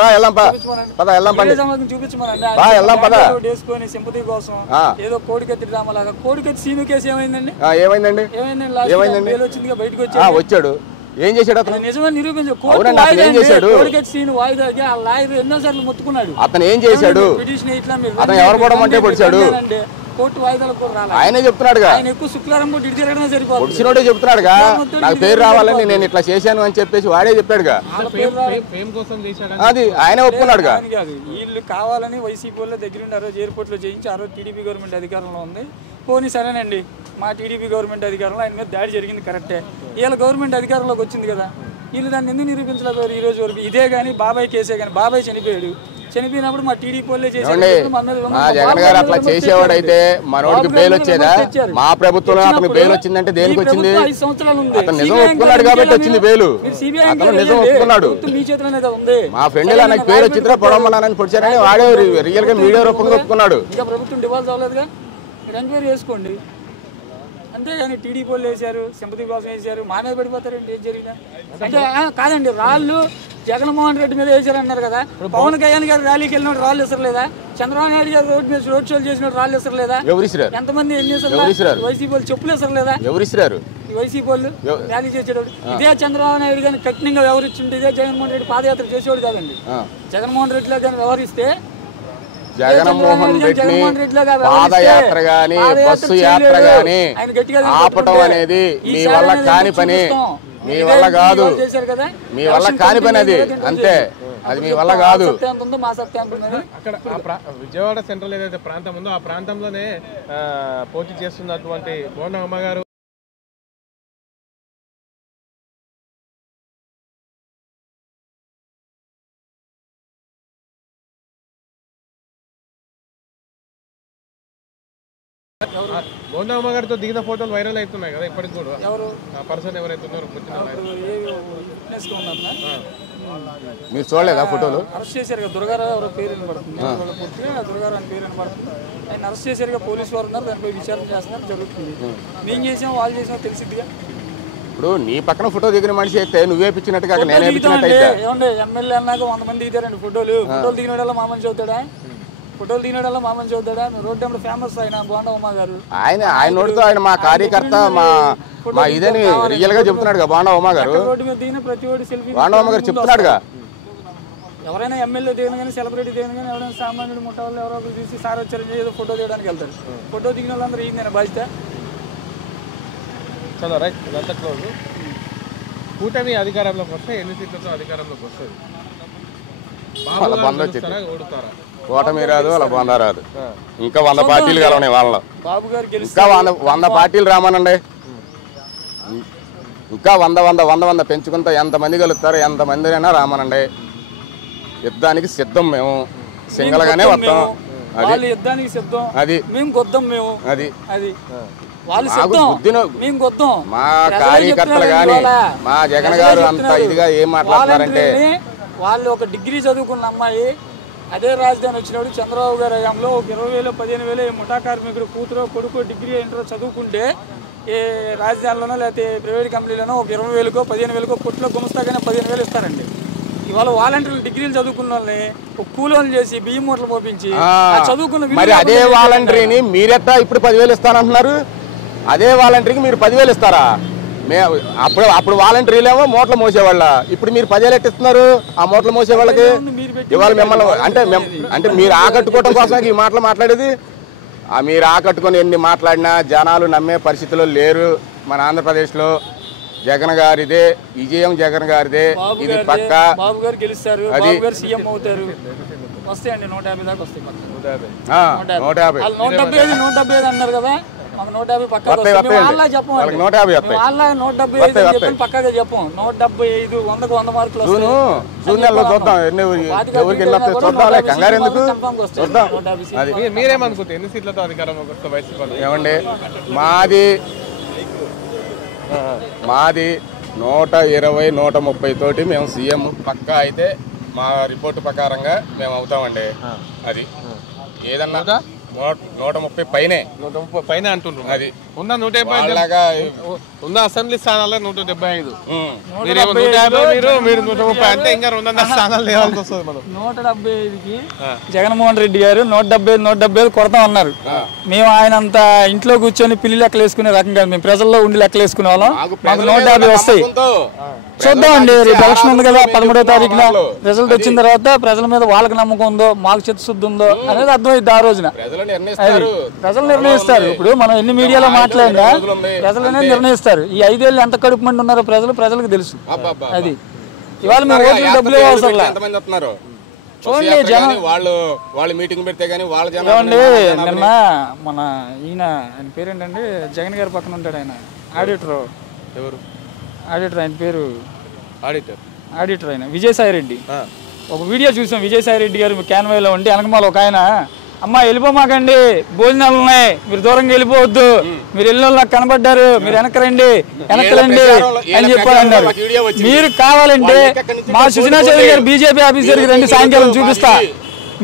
రా వెళ్దాం పద, వెళ్దాం పండి. చూపించమనండి. వెళ్దాం పద. వేసుకొని సింపతి కోసం ఏదో కోడికత్తి డ్రామా లాగా. కోడికత్తి సీను కేసు ఏమైందండి? ఏమైందండి? వచ్చిందిగా బయటకు వచ్చాడు. ఏం చేశాడు అతను? నిజమే నిరూపించాడు. కోడికత్తి సీను వాయిదాకి ఆ లాయర్ ఎన్నోసార్లు మొత్తుకున్నాడు. అతను ఏం చేశాడు? అతను ఎవరు కూడా అంటే పొడిచాడు. కోర్టు వాయిదాలు కూడా రాలేదు. ఆయనే చెప్తున్నాడుగా. ఆయన ఎక్కువ శుక్లారం కూడా ఇటు తిరగడమే సరిపోతుంది. పొడిచినోడే చెప్తున్నాడుగా, నాకు పేరు రావాలని నేను ఇట్లా చేశాను అని చెప్పేసి వాడే చెప్పాడుగా. అది ఆయనే ఒప్పుకున్నాడుగా. వీళ్ళు కావాలని వైసీపీ వాళ్ళ దగ్గర ఉండి ఆ రోజు ఎయిర్పోర్ట్ లో చేయించి ఆ రోజు టీడీపీ గవర్నమెంట్ అధికారంలో ఉంది. పోనీ సరేనండి, మా టీడీపీ గవర్నమెంట్ అధికారంలో ఆయన మీద దాడి జరిగింది కరెక్టే. వీళ్ళ గవర్నమెంట్ అధికారంలోకి వచ్చింది కదా, వీళ్ళు దాన్ని ఎందుకు నిరూపించలేదు ఈ రోజు వరకు? ఇదే కానీ బాబాయ్ కేసే కానీ, బాబాయ్ చనిపోయాడు. చనిపోయినప్పుడు మా టీడీపీ వాళ్ళే చేశారు. జగన్ గారు అట్లా చేసేవాడైతే మనోడికి బెయిల్ వచ్చేదా? మా ప్రభుత్వంలో అతనికి బెయిల్ వచ్చిందంటే దేనికి వచ్చింది? 5 సంవత్సరాలు ఉంది. అతను నిజం ఒప్పుకున్నాడు కాబట్టి వచ్చింది బెయిల్. అతను నిజం ఒప్పుకున్నాడు. మీ చేతిలోనే కదా ఉంది. మా ఫ్రెండ్ ఇలా నాకు పేరు వచ్చిందిరా పొడవమన్నానని పొడిచారని వాడే రియల్ గా మీడియా రూపంగా ఒప్పుకున్నాడు. ఇంకా ప్రభుత్వం డివాల్వ్ అవ్వలేదుగా, మీరు ఎంక్వైరీ చేసుకోండి. అంతేగాని టీడీపీ వాళ్ళు వేశారు, సింపతి కోసం వేశారు, మా మీద పడిపోతారండి ఏం జరిగినా. అంటే కాదండి, రాళ్ళు జగన్మోహన్ రెడ్డి మీద వేశారన్నారు కదా. పవన్ కళ్యాణ్ గారు ర్యాలీకి వెళ్ళినట్టు రాళ్ళు ఇసరలేదా? చంద్రబాబు నాయుడు గారు రోడ్ షోలు చేసినట్టు రాళ్ళు ఇసరలేదా? ఎంతమంది వైసీపీ వాళ్ళు చెప్పులు ఇసరలేదా? ఎవరిస్తారు వైసీపీ వాళ్ళు ర్యాలీ చేసేవాడు? ఇదే చంద్రబాబు నాయుడు కానీ కఠినంగా వ్యవహరించుంటే ఇదే జగన్మోహన్ రెడ్డి పాదయాత్ర చేసేవాడు కాదండి. జగన్మోహన్ రెడ్డిలో కానీ వ్యవహరిస్తే జగన్మోహన్ రెడ్డిని పాదయాత్ర గాని బస్సు యాత్ర గాని ఆపటం అనేది మీ వల్ల కాని పని, మీ వల్ల కాదు, మీ వల్ల కాని పని అది, అంతే, అది మీ వల్ల కాదు. అక్కడ విజయవాడ సెంట్రల్ ఏదైతే ప్రాంతం ఉందో ఆ ప్రాంతంలోనే పోటీ చేస్తున్నటువంటి బోండా ఉమ్మ గారు బోండా ఉమ్మ గారితో దిగిన ఫోటోలు వైరల్ అవుతున్నాయి కదా ఇప్పటికి కూడా. ఆ పర్సన్ ఎవరైతే ఉన్నారో మీరు చూడలేదా ఫోటోలు? అరెస్ట్ చేశారు కదా, దుర్గారావు ఎవరో పేరు వినపడుతుంది, దుర్గారావు అని పేరు వినపడుతుంది. ఆయన అరెస్ట్ చేశారుగా, పోలీసు వారు ఉన్నారు, దానిపై విచారణ చేస్తున్నారు, జరుగుతుంది. మేము చేసాం వాళ్ళు చేసాం తెలిసిద్దిగా. ఇప్పుడు నీ పక్కన ఫోటో దిగిన మనిషి అయితే నువ్వే పిచ్చినట్టుగా నేనే పిచ్చినట్టయితే. ఏమండి ఎమ్మెల్యే అన్నాక 100 మంది దిగుతారండి ఫోటోలు దిగినోడల్లా మా మనిషి అవుతాడా? ఫోటోలు దిగినోడల్లా మా మనిషి అవుతాడా? రోడ్డు నెంబర్ ఫేమస్ ఆయన బోండా ఉమ్మ గారు. ఆయన నోటితో ఆయన మా కార్యకర్త మా ఇదని రియల్ గా చెప్తున్నాడు కదా బోండా ఉమ్మ గారు. రోడ్డు మీద దిగిన ప్రతి ఒక్కటి సెల్ఫీ బోండా ఉమ్మ గారు చెప్తున్నాడుగా. ఎవరైనా ఎమ్మెల్యే దిగిన కానీ సెలబ్రిటీ దిగిన కానీ ఎవరైనా సామాన్యుడు ముఠా వాళ్ళు ఎవరో ఒకరు తీసి సార్ వచ్చారని ఏదో ఫోటో తీయడానికి వెళ్తారు. ఫోటో దిగిన వాళ్ళందరూ ఏంది బాధ్యత? చలో రైట్, ఇదంతా క్లోజ్. కూటమి అధికారంలోకి వస్తే ఎన్ని సీట్లతో అధికారంలోకి వస్తుంది? ఓడుతారా? కూటమి రాదు, అలా బొందా రాదు. ఇంకా 100 పార్టీలు కలవని వాళ్ళలో. బాబు గారు ఇంకా 100 పార్టీలు రామనండి. ఇంకా 100 పెంచుకుంటా ఎంతమంది కలుగుతారో ఎంతమంది అయినా రామనండి. యుద్ధానికి సిద్ధం, మేము సింగల్ గానే వస్తాం. అది యుద్ధానికి సిద్ధం, అది మేము కొద్దాం, మేము అది వాళ్ళు మేము కొద్దాం. మా కార్యకర్తలు గాని మా జగన్ గారు అంత ఇదిగా ఏం మాట్లాడతారంటే, వాళ్ళు ఒక డిగ్రీ చదువుకున్న అమ్మాయి అదే రాజధాని వచ్చినప్పుడు చంద్రబాబు గారి హయాంలో ఒక 20,000 15,000 ముఠా కార్మికుడు కూతురు కొడుకు డిగ్రీ ఇంటర్ చదువుకుంటే ఏ రాజధానిలోనో లేకపోతే ప్రైవేట్ కంపెనీలోనో ఒక 20,000కో 15,000కో కొట్లో గుమస్తాగానే 15,000 ఇస్తారండి. ఇవాళ వాలంటీర్లు డిగ్రీలు చదువుకున్న వాళ్ళని ఒక కూలోళ్ళు చేసి బియ్యం మూటలు పంపించి చదువుకున్న మరి అదే వాలంటీర్ని మీరెట్టా ఇప్పుడు 10,000 ఇస్తానంటున్నారు? అదే వాలంటీర్కి మీరు 10,000 ఇస్తారా? అప్పుడు వాలంటీర్లేమో మూటలు మోసేవాళ్ళ, ఇప్పుడు మీరు 10,000 ఎట్టిస్తున్నారు ఆ మూటలు మోసే వాళ్ళకి? ఇవాళ మిమ్మల్ని అంటే మీరు ఆకట్టుకోవడం కోసం ఈ మాటలు మాట్లాడేది. మీరు ఆకట్టుకొని ఎన్ని మాట్లాడినా జనాలు నమ్మే పరిస్థితిలో లేరు మన ఆంధ్రప్రదేశ్లో. జగన్ గారిదే విజయం, జగన్ గారిదే, ఇది పక్క. బాబు గారు గెలుస్తారు, బాబు గారు సీఎం అవుతారు. వస్తాయండి 150 దాకా వస్తాయి. 170 అన్నారు కదా, మాకు 150 పక్కా చెప్పండి. 170 పక్కాగా చెప్పం. 175 100కు 100 మార్కులు మీరేమనుకుంటే ఎన్ని సీట్లతో అధికారంలోకి వస్తే వైసీపీ? ఏమండి మాది 120 130 తోటి మేము సీఎం పక్కా అయితే మా రిపోర్టు ప్రకారంగా మేము అవుతామండి. అది ఏదన్నా 130 పైనే, 130 పైన అంటున్నాం. అది ఉన్న 150 ఉన్న అసెంబ్లీ స్థానాలే 175. మీరు 130 అంటే ఇంకా 200 స్థానాలు లేవాల్సి వస్తుంది. మనం 175కి జగన్మోహన్ రెడ్డి గారు 175 కొడతాం అన్నారు. మేము ఆయనంత ఇంట్లో కూర్చొని పిల్లి లెక్కలు వేసుకునే రకం కాదు, మేము ప్రజల్లో ఉండి లెక్కలు వేసుకునే వాళ్ళం. మాకు 150 వస్తాయి. చూద్దామండి, రేపు ఎలక్షన్ ఉంది కదా 13వ తారీఖున. రిజల్ట్ వచ్చిన తర్వాత ప్రజల మీద వాళ్ళకి నమ్మకం ఉందో మాకు చిత్తశుద్ధి ఉందో అనేది అర్థమైంది. ఆ రోజున ప్రజలు నిర్ణయిస్తారు. ఇప్పుడు మనం ఎన్ని మీడియాలో మాట్లాడినా ప్రజలనే నిర్ణయిస్తారు. ఈ 5 ఏళ్ళు ఎంత కడుపు మంది ఉన్నారో ప్రజలకు తెలుసు. అది ఇవాళ మేము ఓట్లు డబ్బులు అవసరం చూడండి. జనం నిన్న మన ఆయన పేరేంటండి, జగన్ గారి పక్కన ఉంటాడు ఆయన ఆడిటర్. ఎవరు ఆడిటర్? ఆయన పేరు ఆడిటర్ ఆయన విజయసాయి రెడ్డి. ఒక వీడియో చూసాం, విజయసాయి రెడ్డి గారు క్యాన్వాయ్లో ఉండి వెనకమాల ఒక ఆయన, అమ్మ వెళ్ళిపోమాకండి, భోజనాలు ఉన్నాయి, మీరు దూరంగా వెళ్ళిపోవద్దు, మీరు వెళ్ళిన నాకు కనబడ్డారు, మీరు వెనకరండి అని చెప్పారన్నారు. మీరు కావాలంటే మా సుజనా చౌదరి గారు బీజేపీ ఆఫీస్ దగ్గరికి రండి, సాయంకాలం చూపిస్తా.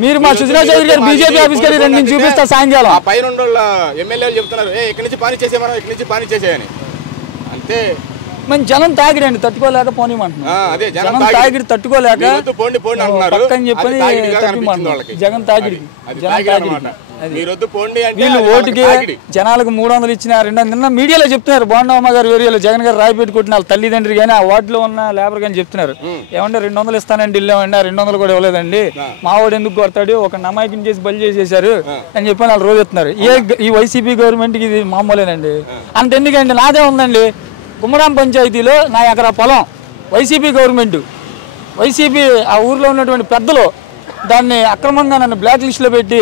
మీరు మా సుజనా చౌదరి గారు బీజేపీ ఆఫీస్ దగ్గరికి రండి, చూపిస్తా సాయంకాలం. అంతే. మన జనం తాగిడండి తట్టుకోలేక పోనీమంటున్నారు. జనం తాగిడి తట్టుకోలేక పక్కని చెప్పని జగన్ తాగిడి మీరొద్దు పోండి అంటే వీళ్ళు ఓటుకి జనాలకు 300 ఇచ్చిన 200 నిన్న మీడియాలో చెప్తున్నారు. బోండమ్మ గారు ఏరియాలో జగన్ గారు రాయి పెట్టుకుంటున్న వాళ్ళ తల్లిదండ్రి కానీ ఆ వార్డులో ఉన్న లేబర్ కానీ చెప్తున్నారు, ఏమంటే 200 ఇస్తానండి వెళ్ళామండి, ఆ 200 కూడా ఇవ్వలేదండి, మా వాడు ఎందుకు కొడతాడు, ఒక నమాయికిని చేసి బలి చేసేసారు అని చెప్పి వాళ్ళు రోజు చెప్తున్నారు. ఈ వైసీపీ గవర్నమెంట్కి ఇది మామూలేనండి. అంతెందుకండి, నాదే ఉందండి కుమ్మరాం పంచాయతీలో నా ఎకరా పొలం. వైసీపీ గవర్నమెంట్, వైసీపీ ఆ ఊర్లో ఉన్నటువంటి పెద్దలు దాన్ని అక్రమంగా నన్ను బ్లాక్ లిస్ట్లో పెట్టి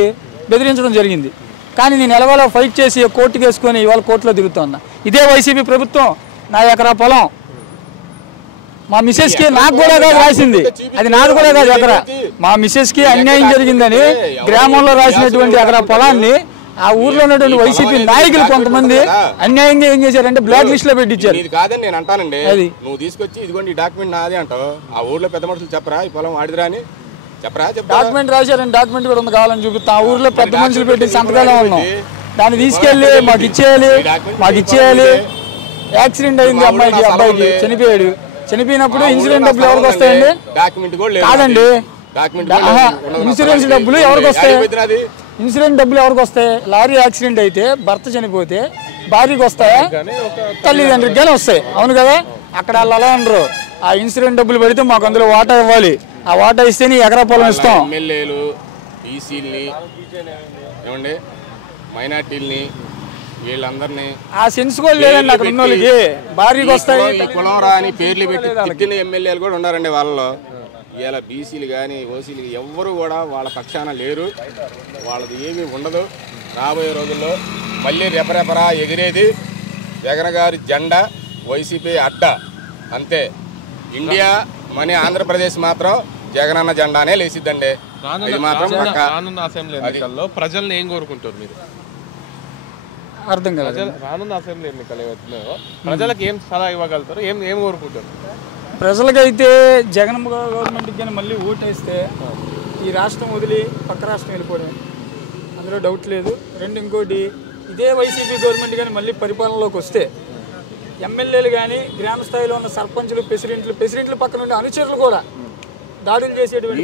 బెదిరించడం జరిగింది. కానీ నేను ఎలాగోలా ఫైట్ చేసి కోర్టుకు వేసుకొని ఇవాళ కోర్టులో తిరుగుతున్నా. ఇదే వైసీపీ ప్రభుత్వం నా ఎకరా పొలం మా మిస్సెస్కి, నాకు కూడా కాదు రాసింది, అది నాది కూడా కాదు ఎకరా, మా మిస్సెస్కి అన్యాయం జరిగిందని గ్రామంలో రాసినటువంటి ఎకరా పొలాన్ని ఆ ఊర్లో ఉన్నటువంటి వైసీపీ నాయకులు కొంతమంది అన్యాయంగా ఏం చేశారంటే బ్లాక్ లిస్ట్ లో పెట్టించారు. ఇది కాదని నేను అంటానండి, అది నువ్వు తీసుకొచ్చి ఇదిగోండి ఈ డాక్యుమెంట్ నాదే అంటావు, ఆ ఊర్లో పెద్ద మనుషులు చెప్పరా ఈ పొలం వాడిదిరా అని చెప్పరా? డాక్యుమెంట్ రాశారండి, డాక్యుమెంట్ కూడా ఉంది, కావాలని చూపిస్తా. ఆ ఊర్లో పెద్ద మనుషులు పెట్టి సంతకాలే ఉన్నాం, దాన్ని తీసుకెళ్లి మాకు ఇచ్చేయాలి. యాక్సిడెంట్ అయింది అబ్బాయికి చనిపోయాడు. చనిపోయినప్పుడు ఇన్సూరెన్స్ డబ్బులు ఎవరికి వస్తాయండి? కాదండి, ఇన్సూరెన్స్ డబ్బులు ఎవరికి వస్తాయి? ఇన్సూరెన్స్ డబ్బులు ఎవరికి వస్తాయి? లారీ యాక్సిడెంట్ అయితే భర్త చనిపోతే భార్యకి వస్తాయా, తల్లిదండ్రికి కానీ వస్తాయి, అవును కదా? అక్కడ వాళ్ళు అలా ఉండరు, ఆ ఇన్సూరెన్స్ డబ్బులు పెడితే మాకు అందులో వాటా ఇవ్వాలి, ఆ వాటా ఇస్తే నీ ఎకరా పొలం ఇస్తాం. ఎమ్మెల్యేలు ఈసీల్ని ఏమండి మైనార్టీల్ని వీళ్ళందరినీ ఆ సెన్స్ కూడా లేదండి అక్కడ ఉన్న వాళ్ళకి, భార్యకి వస్తాయి కులం రాని పేర్లు పెట్టి తిట్టిన ఎమ్మెల్యేలు కూడా ఉన్నారండి వాళ్ళలో. ఇలా బీసీలు కానీ ఓసీలు ఎవ్వరు కూడా వాళ్ళ పక్షాన లేరు, వాళ్ళది ఏమీ ఉండదు. రాబోయే రోజుల్లో మళ్ళీ రెపరెపరా ఎగిరేది జగన్ గారి జెండా, వైసీపీ అడ్డ, అంతే. ఇండియా మన ఆంధ్రప్రదేశ్ మాత్రం జగనన్న జెండానే లేసిద్దండి. రానున్న అసెంబ్లీ ఎన్నికల్లో ప్రజల్ని ఏం కోరుకుంటారు మీరు? అర్థం కాదు. రానున్న అసెంబ్లీ ఎన్నికలు ఏవైతున్నాయో ప్రజలకు ఏం సలహా ఇవ్వగలుగుతారు, ఏం కోరుకుంటారు? ప్రజలకైతే జగన్ గవర్నమెంట్కి కానీ మళ్ళీ ఓటేస్తే ఈ రాష్ట్రం వదిలి పక్క రాష్ట్రం వెళ్ళిపోవడం, అందులో డౌట్ లేదు. ఇంకోటి ఇదే వైసీపీ గవర్నమెంట్ కానీ మళ్ళీ పరిపాలనలోకి వస్తే ఎమ్మెల్యేలు కానీ గ్రామ స్థాయిలో ఉన్న సర్పంచులు ప్రెసిడెంట్లు పక్కన ఉండే అనుచరులు కూడా దాడులు చేసేటువంటి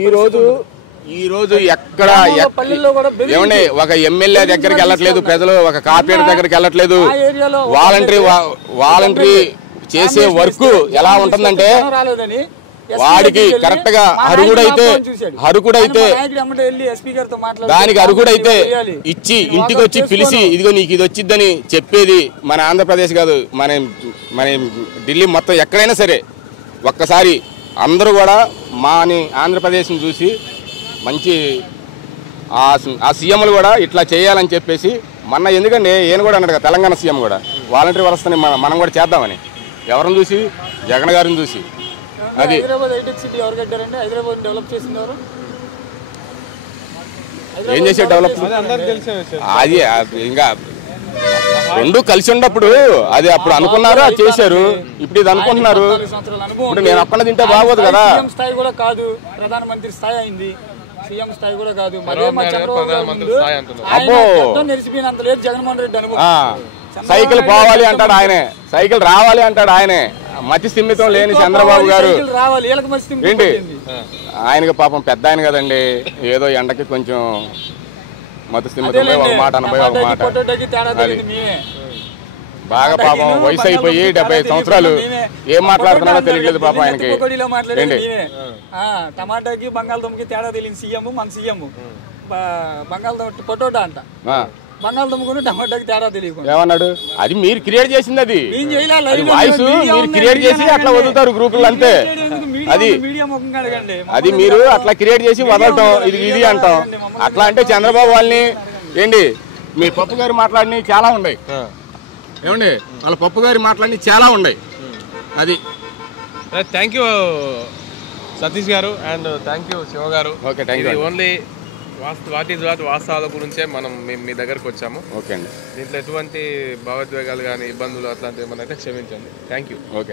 ఈ రోజు ఎక్కడ ఏమండి ఒక ఎమ్మెల్యే దగ్గరికి వెళ్ళట్లేదు ప్రజలు, ఒక కార్పొరేటర్ దగ్గరికి వెళ్ళట్లేదు. వాలంటరీ చేసే వర్క్ ఎలా ఉంటుందంటే వాడికి కరెక్ట్ గా అరుగుడైతే దానికి అరుగుడైతే ఇచ్చి ఇంటికి వచ్చి పిలిచి ఇదిగో నీకు ఇది వచ్చిద్దని చెప్పేది మన ఆంధ్రప్రదేశ్ కాదు, మన ఢిల్లీ మొత్తం ఎక్కడైనా సరే. ఒక్కసారి అందరూ కూడా మాని ఆంధ్రప్రదేశ్ని చూసి మంచి ఆ సీఎంలు కూడా ఇట్లా చేయాలని చెప్పేసి మొన్న ఎందుకండి ఈయన కూడా అన్నాడు కదా, తెలంగాణ సీఎం కూడా వాలంటరీ వ్యవస్థని మనం కూడా చేద్దామని. ఎవరిని చూసి? జగన్ గారిని చూసి. అది ఏం చేసే డెవలప్? అది ఇంకా రెండు కలిసి ఉన్నప్పుడు అది అప్పుడు అనుకున్నారు, అది చేశారు. ఇప్పుడు ఇది అనుకుంటున్నారు. ఇప్పుడు నేను ఒక్కడ తింటే బాగోదు కదా. స్థాయి కూడా కాదు, ప్రధానమంత్రి స్థాయి అయింది, సీఎం స్థాయి కూడా కాదు. నెరిసిపోయినంత లేదు జగన్మోహన్ రెడ్డి అనుభవం. సైకిల్ పోవాలి అంటాడు ఆయనే, సైకిల్ రావాలి అంటాడు ఆయనే. మతి స్థిమితం లేని చంద్రబాబు గారు ఏంటి, ఆయనకి పాపం పెద్ద ఆయన కదండి, ఏదో ఎండకి కొంచెం మతి స్థిమితం ఒక మాట అనబోయి ఒక మాట. బాగా పాపం వయసు అయిపోయి 75 సంవత్సరాలు ఏం మాట్లాడుతున్నాడో తెలియలేదు పాపం ఆయనకి. ఏంటి టమాటాకి బంగాళదుంపకి తేడా తెలియని సీఎం మన సీఎం. బంగాళదుంప పొటాటో అంట, బంగాళదుంప టమాటాకి తేడా తెలియదు. ఏమన్నాడు? అది మీరు క్రియేట్ చేసింది, అది వాయిస్ మీరు క్రియేట్ చేసి అట్లా వదులుతారు గ్రూపులు అంతే. అది మీరు అట్లా క్రియేట్ చేసి వదలటం, ఇది అంటాం. అట్లా అంటే చంద్రబాబు వాళ్ళని ఏంటి మీ పప్పు గారు మాట్లాడినవి చాలా ఉన్నాయి ఏమండి, వాళ్ళ పప్పు గారి మాట్లాడినవి చాలా ఉన్నాయి. అది థ్యాంక్ యూ సతీష్ గారు అండ్ థ్యాంక్ యూ శివ గారు. Okay, thank you. ఓన్లీ వాస్తవాల గురించే మేము మీ దగ్గరకు వచ్చాము. ఓకే అండి, దీంట్లో ఎటువంటి భావోద్వేగాలు కానీ ఇబ్బందులు అట్లాంటివి ఏమన్నా అయితే క్షమించండి. Thank you. ఓకే.